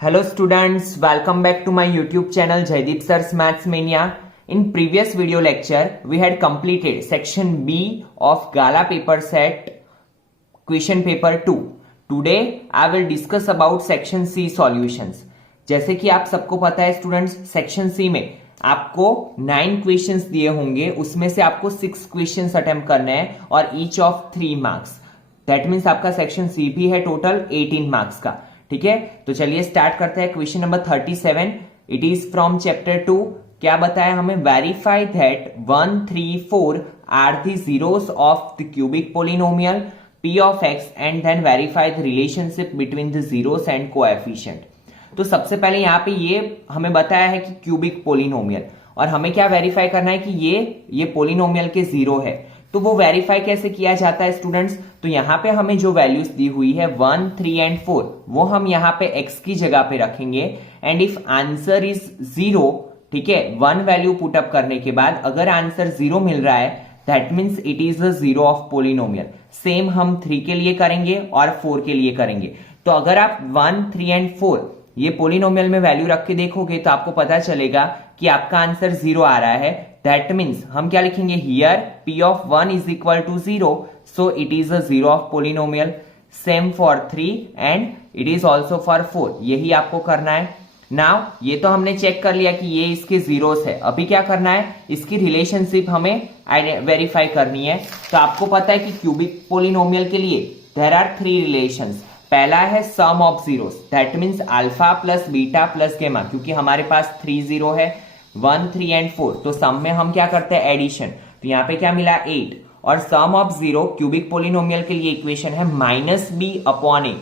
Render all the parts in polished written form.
Hello students, welcome back to my YouTube channel Jaideep Sir's Maths Mania. In previous video lecture, we had completed section B of Gala paper set question paper 2. Today, I will discuss about section C solutions. जैसे कि आप सबको पता है students, section C में आपको 9 questions दिए होंगे, उसमें से आपको 6 क्वेश्चंस अटेम्प्ट करने हैं और each of 3 marks. That means आपका सेक्शन सी भी है टोटल 18 मार्क्स का. ठीक है, तो चलिए स्टार्ट करते हैं. Question number 37. It is from chapter 2. क्या बताया हमें? Verify that 1, 3, 4 are the zeros of the cubic polynomial p of x and then verify the relationship between the zeros and coefficient. तो सबसे पहले यहाँ पे ये हमें बताया है कि क्यूबिक पोलिनोमियल, और हमें क्या वेरीफाई करना है कि ये पोलिनोमियल के जीरो है. तो वो वेरीफाई कैसे किया जाता है स्टूडेंट्स? तो यहाँ पे हमें जो वैल्यूज दी हुई है 1, 3 एंड 4 वो हम यहाँ पे x की जगह पे रखेंगे. एंड इफ आंसर इज 0, ठीक है, 1 वैल्यू पुट अप करने के बाद अगर आंसर 0 मिल रहा है that means it is the zero of polynomial. Same हम 3 के लिए करेंगे और 4 के लिए करेंगे. तो अगर आप 1, 3 एंड 4 ये पोलिनोमियल में वैल्यू रख के देखोगे तो आपको पता चलेगा कि आपका आंसर 0 आ रहा है. दैट मीन्स हम क्या लिखेंगे here p of 1 is equal to 0, so it is a zero of polynomial. Same for 3 and it is also for 4. यही आपको करना है. नाउ ये तो हमने चेक कर लिया कि ये इसके जीरोस है. अभी क्या करना है, इसकी रिलेशनशिप हमें वेरीफाई करनी है. तो आपको पता है कि क्यूबिक पोलिनोमियल के लिए देयर आर 3 रिलेशंस. पहला है sum of zeros, that means alpha plus beta plus gamma. क्योंकि हमारे पास 3 जीरो है, 1, 3 एंड 4, तो सम में हम क्या करते हैं एडिशन. तो यहाँ पे क्या मिला 8. और सम ऑफ जीरो क्यूबिक पोलिनोमियल के लिए इक्वेशन है माइनस बी अपॉन ए.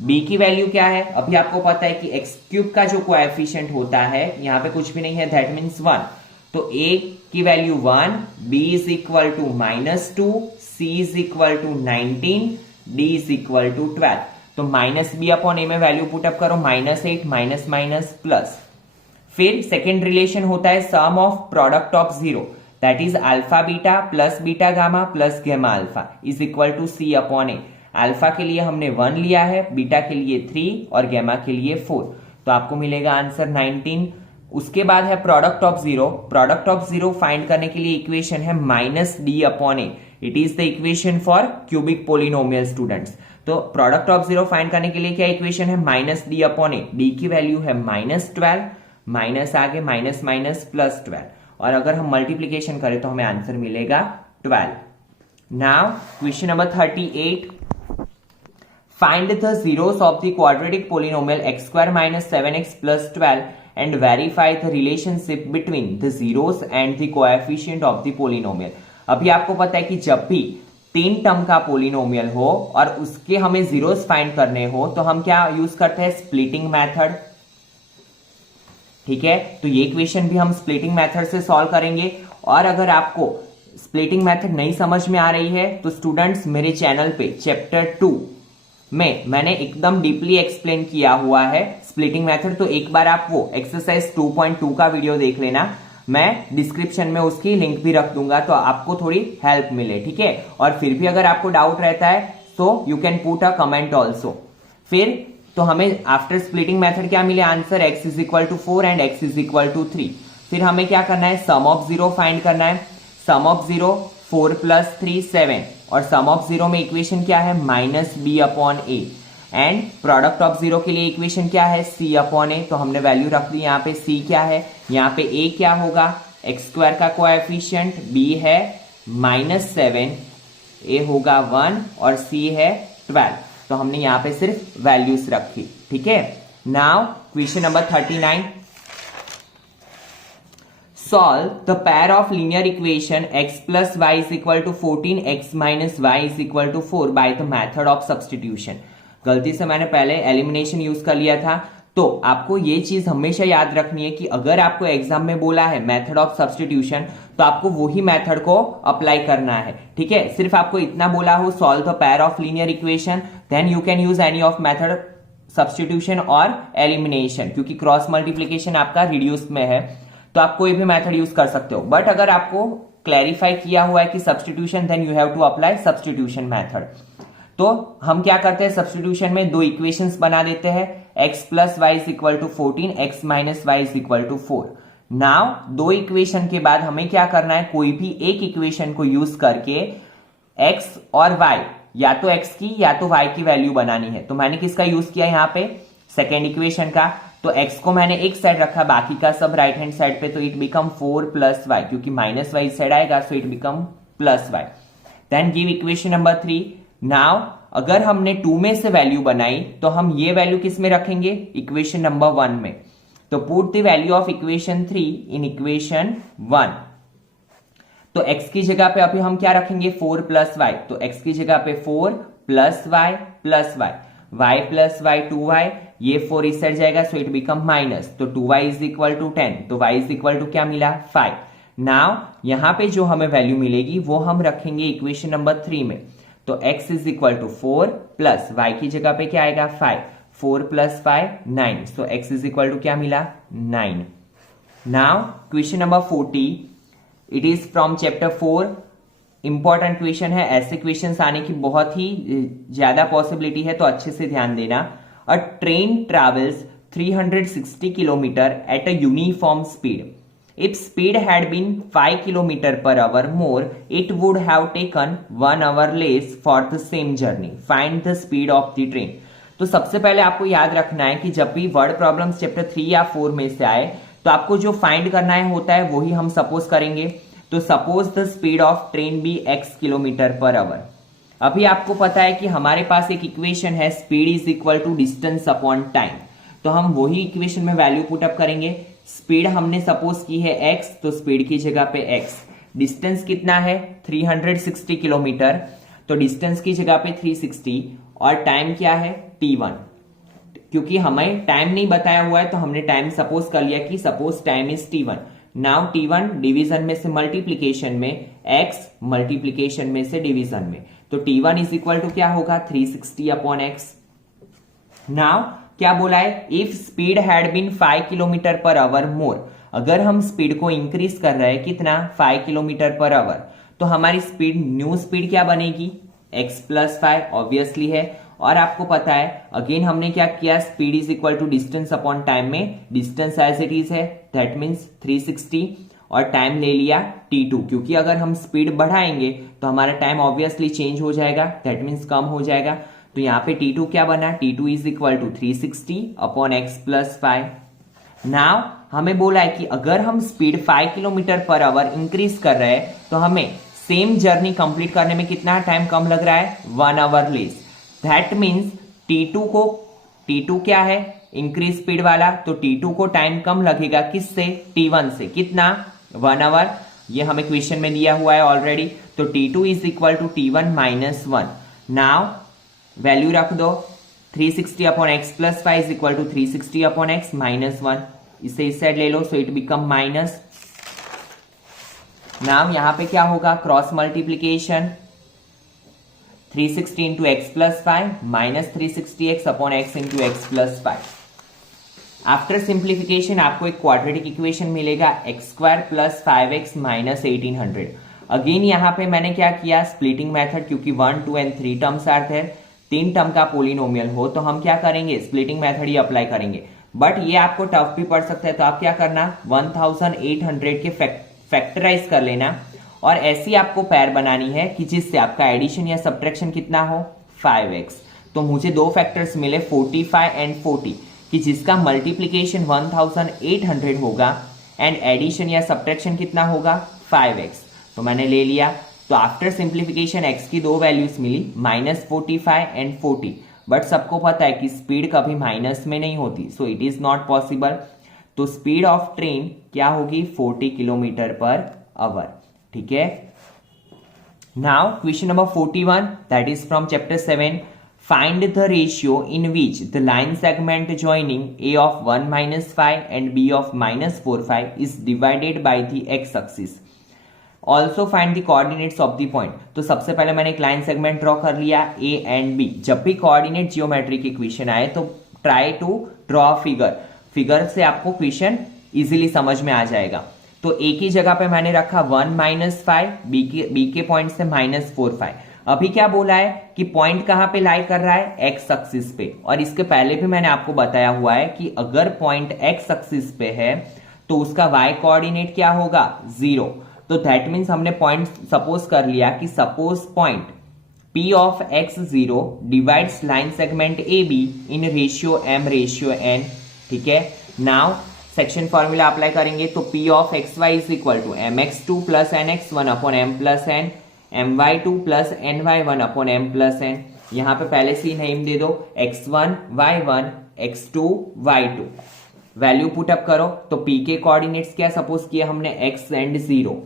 बी की वैल्यू क्या है? अभी आपको पता है कि एक्स क्यूब का जो कोएफिशिएंट होता है यहाँ पे कुछ भी नहीं है, दैट मीन्स 1. तो ए की value 1, b is equal to -2, c is equal to 19, d is equal to 12. तो माइनस बी अपॉन ए में वैल्यू पुटअप करो, -8 माइनस माइनस प्लस. फिर सेकेंड रिलेशन होता है sum of product of zero, that is alpha beta plus beta gamma plus gamma alpha is equal to C upon A. अल्फा के लिए हमने 1 लिया है, बीटा के लिए 3 और गेमा के लिए 4. तो आपको मिलेगा आंसर 19. उसके बाद है product of zero. Product of zero find करने के लिए इक्वेशन है minus D upon A. It is the equation for cubic polynomial students. तो प्रोडक्ट ऑफ जीरो फाइंड करने के लिए क्या इक्वेशन है? माइनस डी अपॉन ए. डी की वैल्यू है -12, माइनस आगे माइनस माइनस प्लस 12, और अगर हम मल्टीप्लीकेशन करें तो हमें आंसर मिलेगा 12. Now question number 38. Find the zeros of the quadratic polynomial x² - 7x + 12 and verify the relationship between the zeros and the coefficient of the polynomial. अभी आपको पता है कि जब भी 3 टर्म का पोलिनोमियल हो और उसके हमें जीरोस फाइंड करने हो तो हम क्या यूज करते हैं? Splitting method. ठीक है, तो ये क्वेश्चन भी हम स्प्लिटिंग मेथड से सॉल्व करेंगे. और अगर आपको स्प्लिटिंग मेथड नहीं समझ में आ रही है तो स्टूडेंट्स मेरे चैनल पे चैप्टर 2 में मैंने एकदम डीपली एक्सप्लेन किया हुआ है स्प्लिटिंग मेथड. तो एक बार आप वो एक्सरसाइज 2.2 का वीडियो देख लेना. मैं डिस्क्रिप्शन में उसकी लिंक भी रख दूंगा तो आपको थोड़ी हेल्प मिले. ठीक है, और फिर भी अगर आपको डाउट रहता है तो you can put a comment also. फिर तो हमें आफ्टर स्प्लिटिंग मेथड क्या मिले? Answer x is equal to 4 and x is equal to 3. फिर हमें क्या करना है? सम ऑफ जीरो फाइंड करना है. सम ऑफ जीरो 4 + 3 7, और सम ऑफ जीरो में इक्वेशन क्या है? -b upon A. And product of zero के लिए इक्वेशन क्या है? c अपॉन ए. तो हमने वैल्यू रख दी. यहाँ पे c क्या है? यहाँ पे a क्या होगा? x² का कोएफिशिएंट, b है -7, a होगा 1 और c है 12. तो हमने यहाँ पे सिर्फ वैल्यूज रखी. ठीक है, now question number 39. Solve the pair of linear equation x + y = 14, x - y = 4 by the method of substitution. गलती से मैंने पहले एलिमिनेशन यूज कर लिया था. तो आपको ये चीज हमेशा याद रखनी है कि अगर आपको एग्जाम में बोला है मेथड ऑफ सब्स्टिट्यूशन तो आपको वही मेथड को अप्लाई करना है. ठीक है, सिर्फ आपको इतना बोला हो solve the pair of linear equation, then you can use any of method substitution और एलिमिनेशन. क्योंकि क्रॉस मल्टीप्लीकेशन आपका रिड्यूस में है तो आप कोई भी मेथड यूज कर सकते हो. बट अगर आपको क्लैरिफाई किया हुआ है कि substitution, then you have to apply substitution method. तो हम क्या करते हैं, सब्स्टिट्यूशन में दो इक्वेशंस बना देते हैं, x plus y is equal to 14, x minus y is equal to 4। Now दो इक्वेशन के बाद हमें क्या करना है, कोई भी एक इक्वेशन को यूज करके x और y, या तो x की या तो y की वैल्यू बनानी है। तो मैंने किसका यूज किया यहाँ पे, सेकेंड इक्वेशन का। तो x को मैंने एक साइड रखा, बाकी का सब राइट हैंड साइड पे, तो इट बिकम 4 प्लस वाई, क्योंकि माइनस वाई साइड आएगा, so it become plus y. Then give equation number 3। Now अगर हमने 2 में से वैल्यू बनाई तो हम ये वैल्यू किस में रखेंगे, इक्वेशन नंबर 1 में। तो put the value of equation 3 in equation 1। तो x की जगह पे अभी हम क्या रखेंगे, 4 प्लस वाई। तो x की जगह पे 4 plus y plus y, y plus y 2y, ये 4 इस साइड जाएगा, सो इट बिकम माइनस। तो 2y इज इक्वल टू 10, तो y इज इक्वल टू क्या मिला, 5। नाउ यहां पे जो हमें वैल्यू मिलेगी वो हम रखेंगे इक्वेशन नंबर 3 में। तो x is equal to 4 plus y की जगह पे क्या आएगा, 5, 4 plus 5 9, so x is equal to क्या मिला, 9। Now question number 40, it is from chapter 4। Important question है, ऐसे क्वेश्चंस आने की बहुत ही ज्यादा पॉसिबिलिटी है, तो अच्छे से ध्यान देना। अ train travels 360 kilometre at a uniform speed. If speed had been 5 km per hour more, it would have taken 1 hour less for the same journey. Find the speed of the train. तो सबसे पहले आपको याद रखना है कि जब भी वर्ड प्रॉब्लम्स चैप्टर 3 या 4 में से आए तो आपको जो फाइंड करना है होता है वही हम सपोज करेंगे। तो suppose the speed of train be x kilometre per hour. अभी आपको पता है कि हमारे पास एक इक्वेशन है, speed is equal to distance upon time. तो हम वही इक्वेशन में वैल्यू पुटअप करेंगे। स्पीड हमने सपोज की है x, तो स्पीड की जगह पे x। डिस्टेंस कितना है, 360 किलोमीटर, तो डिस्टेंस की जगह पे 360, और टाइम क्या है, t1। क्योंकि हमें टाइम नहीं बताया हुआ है तो हमने टाइम सपोज कर लिया कि suppose time is t1। Now t1 division में से मल्टीप्लीकेशन में, x मल्टीप्लीकेशन में से डिवीजन में, तो t1 इज इक्वल टू क्या होगा, 360 अपॉन x। नाउ क्या बोला है, if speed had been 5 kilometre per hour more. अगर हम स्पीड को इंक्रीज कर रहे हैं कितना, 5 किलोमीटर पर आवर, तो हमारी स्पीड, न्यू स्पीड क्या बनेगी, x प्लस 5 ऑब्वियसली है। और आपको पता है अगेन हमने क्या किया, speed is equal to distance upon time में डिस्टेंस एज इट इज है, दैट मीन्स 360, और टाइम ले लिया t2, क्योंकि अगर हम स्पीड बढ़ाएंगे तो हमारा टाइम ऑब्वियसली चेंज हो जाएगा, दैट मीन्स कम हो जाएगा। तो यहाँ पे t2 क्या बना, t2 is equal to 360 upon x plus 5। Now हमें बोला है कि अगर हम speed 5 kilometre per hour increase कर रहे हैं तो हमें सेम जर्नी कंप्लीट करने में कितना टाइम कम लग रहा है, 1 our less. That means t2 क्या है, इंक्रीज स्पीड वाला, तो t2 को टाइम कम लगेगा किससे, t1 से, कितना, 1 आवर। ये हमें क्वेश्चन में दिया हुआ है ऑलरेडी। तो t2 is equal to t1 minus 1। Now value रख दो, 360 upon x plus 5 is equal to 360 upon x minus 1। इसे इस साइड ले लो, so it become minus. Now यहां पे क्या होगा, cross multiplication, 360 into x plus 5 minus 360x upon x into x plus 5। After simplification आपको एक क्वाड्रेटिक इक्वेशन मिलेगा, x square plus 5x minus 1800। Again यहां पे मैंने क्या किया, स्प्लिटिंग मेथड, क्योंकि 1, 2 and 3 terms are there, 3 term का पोलिनोमियल हो तो हम क्या करेंगे, स्प्लिटिंग मेथड ही अप्लाई करेंगे। बट ये आपको टफ भी पड़ सकता है, तो आप क्या करना, 1800 के फैक्टराइज कर लेना, और ऐसी आपको पैर बनानी है कि जिससे आपका एडिशन या सब्ट्रैक्शन कितना हो, 5x। तो मुझे दो फैक्टर्स मिले 45 एंड 40, कि जिसका मल्टीप्लीकेशन 1800 होगा एंड एडिशन या सब्ट्रैक्शन कितना होगा, 5x। तो मैंने ले लिया। तो आफ्टर सिंप्लीफिकेशन x की दो वैल्यूज मिली, -45 एंड 40। बट सबको पता है कि स्पीड कभी माइनस में नहीं होती, सो इट इज नॉट पॉसिबल। तो स्पीड ऑफ ट्रेन क्या होगी, 40 किलोमीटर पर आवर। ठीक है। Now question number 41, that is from chapter 7। Find the ratio in which the line segment joining a of 1 minus 5 and b of minus 4 5 is divided by the x axis. Also find the coordinates of the point. तो सबसे पहले मैंने एक line segment draw कर लिया A and B. जब भी coordinate geometry की क्वेश्चन आए तो ट्राई टू ड्रॉ फिगर से आपको क्वेश्चन इजीली समझ में आ जाएगा। तो ए की जगह पे मैंने रखा 1 minus 5, बी के पॉइंट से -4 5। अभी क्या बोला है कि पॉइंट कहां पे लाई कर रहा है, एक्स एक्सिस पे, और इसके पहले भी मैंने आपको बताया हुआ है कि अगर पॉइंट एक्स एक्सिस पे है तो उसका वाई कोऑर्डिनेट क्या होगा, 0। तो दैट मीन्स हमने पॉइंट सपोज कर लिया कि suppose point P of x0 divides line segment AB in ratio m ratio n, ठीक है। नाउ सेक्शन फॉर्मूला अप्लाई करेंगे तो P of xy is equal to mx2 plus nx1 upon m plus n, my2 plus ny1 upon m plus n। यहां पे पहले से ही name दे दो, x1 y1 x2 y2। Value put up करो तो P के कोऑर्डिनेट्स क्या सपोज किया हमने, x एंड 0,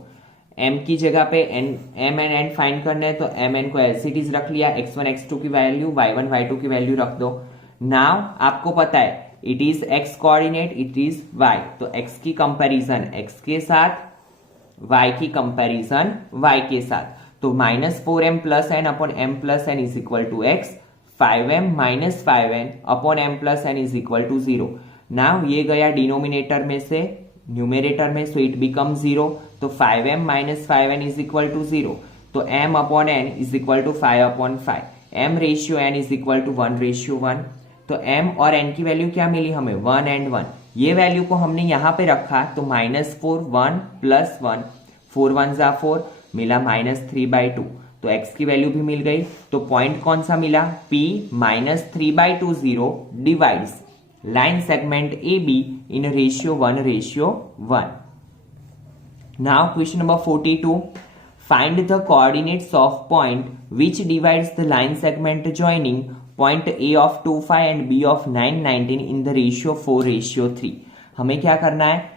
m की जगह पे m एंड n फाइंड करना है तो m n को एज इट इज रख लिया, x1 x2 की वैल्यू, y1 y2 की वैल्यू रख दो। नाउ आपको पता है it is x coordinate, it is y, तो x की कंपैरिजन x के साथ, y की कंपैरिजन y के साथ, तो -4m plus n upon m plus n is equal to x, 5m minus 5n upon m plus n is equal to 0। Now ये गया डिनोमिनेटर में से न्यूमेरेटर में, सो इट बिकम 0, तो 5m minus 5n is equal to 0, तो m upon n is equal to 5 upon 5, m ratio n is equal to 1 ratio 1। तो m और n की वैल्यू क्या मिली हमें, 1 एंड 1। ये वैल्यू को हमने यहां पे रखा तो -4 1 प्लस 1, 4 1 जा 4, मिला -3/2, तो x की वैल्यू भी मिल गई। तो पॉइंट कौन सा मिला, P -3/2 0 divides line segment AB in ratio 1 ratio 1. Now question number 42. Find the coordinates of point which divides the line segment joining point A of 2 5 and B of 9 19 in the ratio 4 ratio 3. हमें क्या करना है,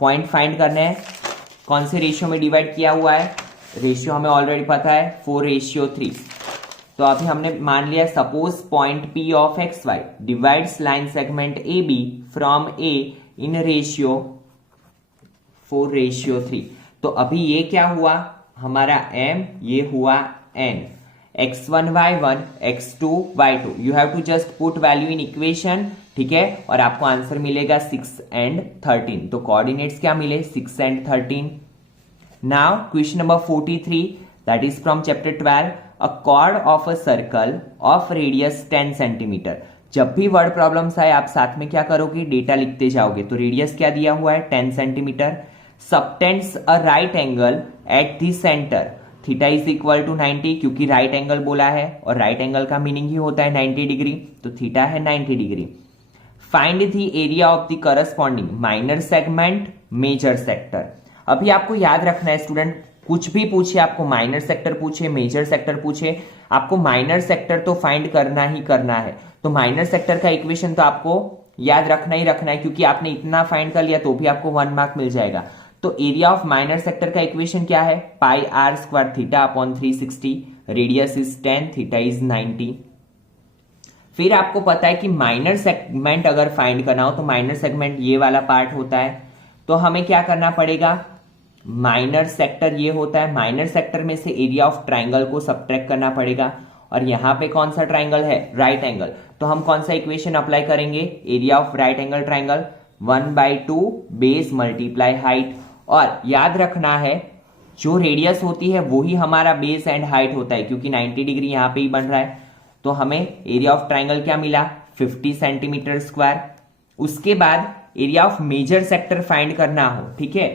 point find करना है, कौन से ratio में divide किया हुआ है, रेशियो हमें ऑलरेडी पता है 4 ratio 3। तो अभी हमने मान लिया suppose point P of xy divides line segment AB from A in ratio 4 ratio 3। तो अभी ये क्या हुआ हमारा m, ये हुआ n, x1 y1 x2 y2, you have to just put value in equation, ठीक है, और आपको आंसर मिलेगा 6 एंड 13। तो कोऑर्डिनेट्स क्या मिले, 6 and 13। Now question number 43, that is from chapter 12, a cord of a circle of radius 10 centimetre. जब भी वर्ड प्रॉब्लम्स आए आप साथ में क्या करोगे, डेटा लिखते जाओगे। तो रेडियस क्या दिया हुआ है, 10 centimetre, subtends a right angle at the centre, theta is equal to 90, क्योंकि राइट एंगल बोला है और राइट एंगल का मीनिंग ही होता है 90 डिग्री, तो थीटा है 90 degree. Find the area of the corresponding minor segment major sector. अभी आपको याद रखना है स्टूडेंट, कुछ भी पूछे आपको, माइनर सेक्टर पूछे, मेजर सेक्टर पूछे, आपको माइनर सेक्टर तो फाइंड करना ही करना है। तो माइनर सेक्टर का इक्वेशन तो आपको याद रखना ही रखना है, क्योंकि आपने इतना फाइंड कर लिया तो भी आपको 1 मार्क मिल जाएगा। तो एरिया ऑफ माइनर सेक्टर का इक्वेशन क्या है, pi r square theta upon 360, radius is 10, theta is 90। फिर आपको पता है कि माइनर सेगमेंट अगर फाइंड करना हो तो माइनर सेगमेंट ये वाला पार्ट होता है, तो हमें क्या करना पड़ेगा, माइनर सेक्टर ये होता है, माइनर सेक्टर में से एरिया ऑफ ट्राइंगल को सबट्रैक्ट करना पड़ेगा, और यहां पे कौन सा ट्राइंगल है, राइट एंगल, तो हम कौन सा इक्वेशन अप्लाई करेंगे, area of right angle triangle 1/2 base multiply height. और याद रखना है जो रेडियस होती है वो ही हमारा बेस एंड हाइट होता है, क्योंकि 90 डिग्री यहां पे ही बन रहा है। तो हमें एरिया ऑफ ट्राइंगल क्या मिला, 50 सेंटीमीटर स्क्वायर। उसके बाद area of major sector find करना हो, ठीक है,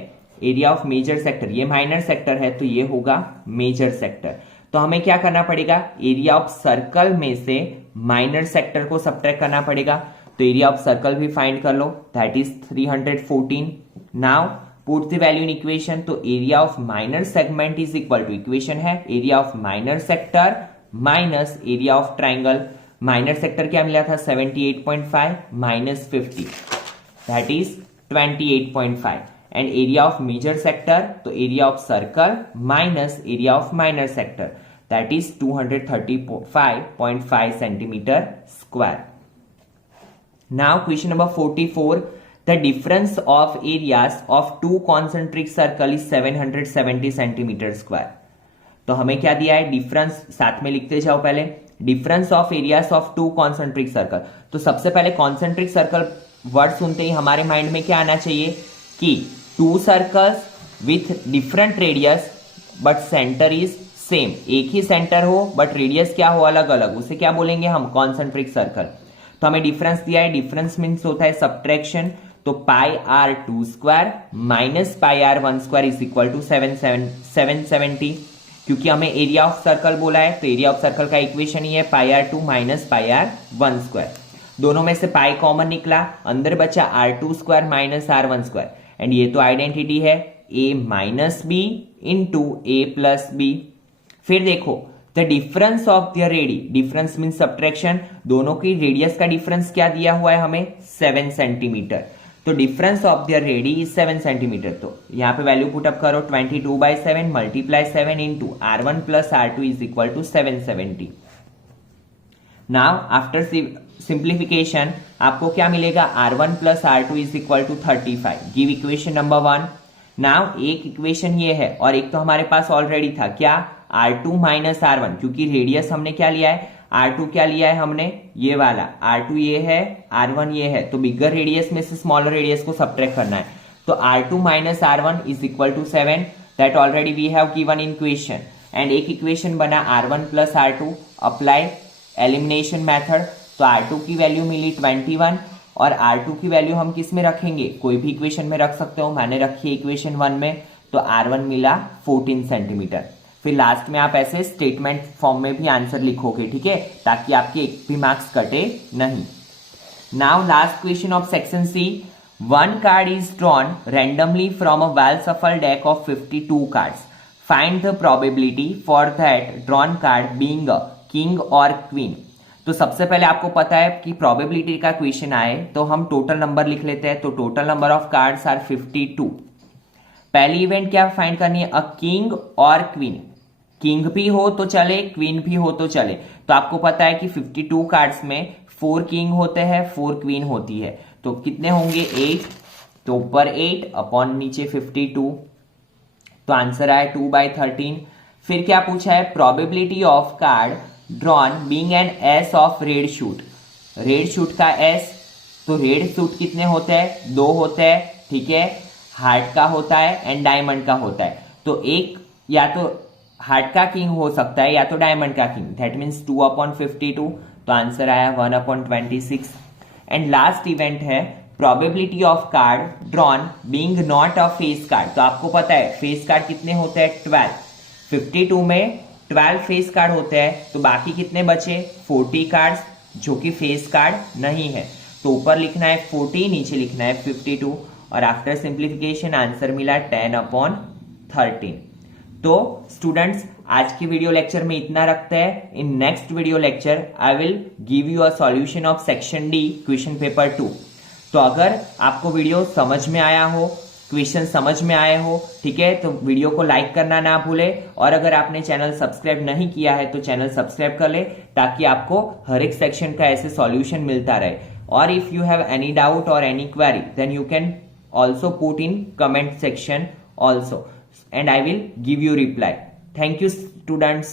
एरिया ऑफ मेजर सेक्टर, ये माइनर सेक्टर है तो ये होगा मेजर सेक्टर। तो हमें क्या करना पड़ेगा, एरिया ऑफ सर्कल में से माइनर सेक्टर को सबट्रैक्ट करना पड़ेगा। तो एरिया ऑफ सर्कल भी फाइंड कर लो, that is 314। Now put the value in equation, तो area of minor segment is equal to, equation है area of minor sector minus area of triangle. Minor sector क्या मिला था, 78.5 minus 50, that is 28.5, and area of major sector, तो area of circle minus area of minor sector, that is 235.5 centimetre square. Now question number 44, the difference of areas of 2 concentric circle is 770 centimetre square. तो हमें क्या दिया है, difference साथ में लिखते जाओ पहले, difference of areas of 2 concentric circle. तो सबसे पहले कॉन्सेंट्रिक सर्कल वर्ड सुनते ही हमारे माइंड में क्या आना चाहिए कि 2 circles with different radius but centre is same, एक ही सेंटर हो बट रेडियस क्या हो अलग अलग, उसे क्या बोलेंगे हम, कॉन्सेंट्रिक सर्कल। तो हमें डिफरेंस दिया है, डिफरेंस मीन्स होता है सब्ट्रैक्शन, तो πr2 square minus πr1 square is equal to 770, क्योंकि हमें एरिया ऑफ सर्कल बोला है तो एरिया ऑफ सर्कल का इक्वेशन ही है πr2 माइनस πr1 स्क्वायर। दोनों में से पाई कॉमन निकला, अंदर बचा r2 square minus r1 square, and ये तो आइडेंटिटी है a minus b into a plus b. फिर देखो the difference of the radii, difference mean subtraction, दोनों की रेडियस का डिफरेंस क्या दिया हुआ है हमें, 7 सेंटीमीटर। तो difference of the radii is 7 centimetre. तो यहाँ पे वैल्यू पुटअप करो, 22/7 multiply 7 into r1 plus r2 is equal to 770। Now after simplification आपको क्या मिलेगा, r1 plus r2 is equal to 35। Give equation number 1। Now एक इक्वेशन ये है और एक तो हमारे पास ऑलरेडी था, क्या, r2 माइनस r1, क्योंकि रेडियस हमने क्या लिया है, r2 क्या लिया है हमने, ये वाला r2 ये है, r1 ये है, तो बिगर रेडियस में से स्मॉलर रेडियस को सब्ट्रैक्ट करना है। तो r2 minus r1 is equal to 7, that already we have given in question. And एक इक्वेशन बना r1 plus r2, apply elimination method, तो r2 की वैल्यू मिली 21 और r2 की वैल्यू हम किस में रखेंगे, कोई भी इक्वेशन में रख सकते हो, मैंने रखी है इक्वेशन 1 में, तो r1 मिला 14 सेंटीमीटर। फिर लास्ट में आप ऐसे स्टेटमेंट फॉर्म में भी आंसर लिखोगे, ठीक है, ताकि आपके एक भी मार्क्स कटे नहीं। Now last question of section C, one card is drawn randomly from a well shuffled deck of 52 cards, find the probability for that drawn card being a king और क्वीन। तो सबसे पहले आपको पता है कि प्रोबेबिलिटी का क्वेश्चन आए तो हम टोटल नंबर लिख लेते हैं, तो total number of cards are 52। पहली इवेंट क्या फाइंड करनी है, अ किंग और क्वीन, किंग भी हो तो चले, क्वीन भी हो तो चले। तो आपको पता है कि 52 कार्ड्स में 4 किंग होते हैं, 4 क्वीन होती है, तो कितने होंगे 8, तो ऊपर 8 अपॉन नीचे 52, तो आंसर आया 2/13। फिर क्या पूछा है, probability of card drawn being an S of red shoot, red shoot का एस, तो रेड शूट कितने होते हैं, 2 होते हैं, ठीक है, हार्ट का होता है एंड डायमंड का होता है, तो एक या तो हार्ट का किंग हो सकता है या तो डायमंड का किंग, दैट मीन्स 2/52, तो आंसर आया 1/26। एंड लास्ट इवेंट है probability of card drawn being not a face card, तो आपको पता है फेस कार्ड कितने होते हैं, 12, 52 में 12 फेस कार्ड होते हैं, तो बाकी कितने बचे, 40 कार्ड्स जो कि फेस कार्ड नहीं है, तो ऊपर लिखना है 40, नीचे लिखना है 52, और आफ्टर सिंप्लीफिकेशन आंसर मिला 10/13। तो स्टूडेंट्स आज के वीडियो लेक्चर में इतना रखते हैं। In next video lecture I will give you a solution of section D question paper 2। तो अगर आपको वीडियो समझ में आया हो, क्वेश्चन समझ में आए हो, ठीक है, तो वीडियो को लाइक करना ना भूले, और अगर आपने चैनल सब्सक्राइब नहीं किया है तो चैनल सब्सक्राइब कर ले, ताकि आपको हर एक सेक्शन का ऐसे सॉल्यूशन मिलता रहे। और if you have any doubt or any query then you can also put in comment section also, and I will give you reply. Thank you students.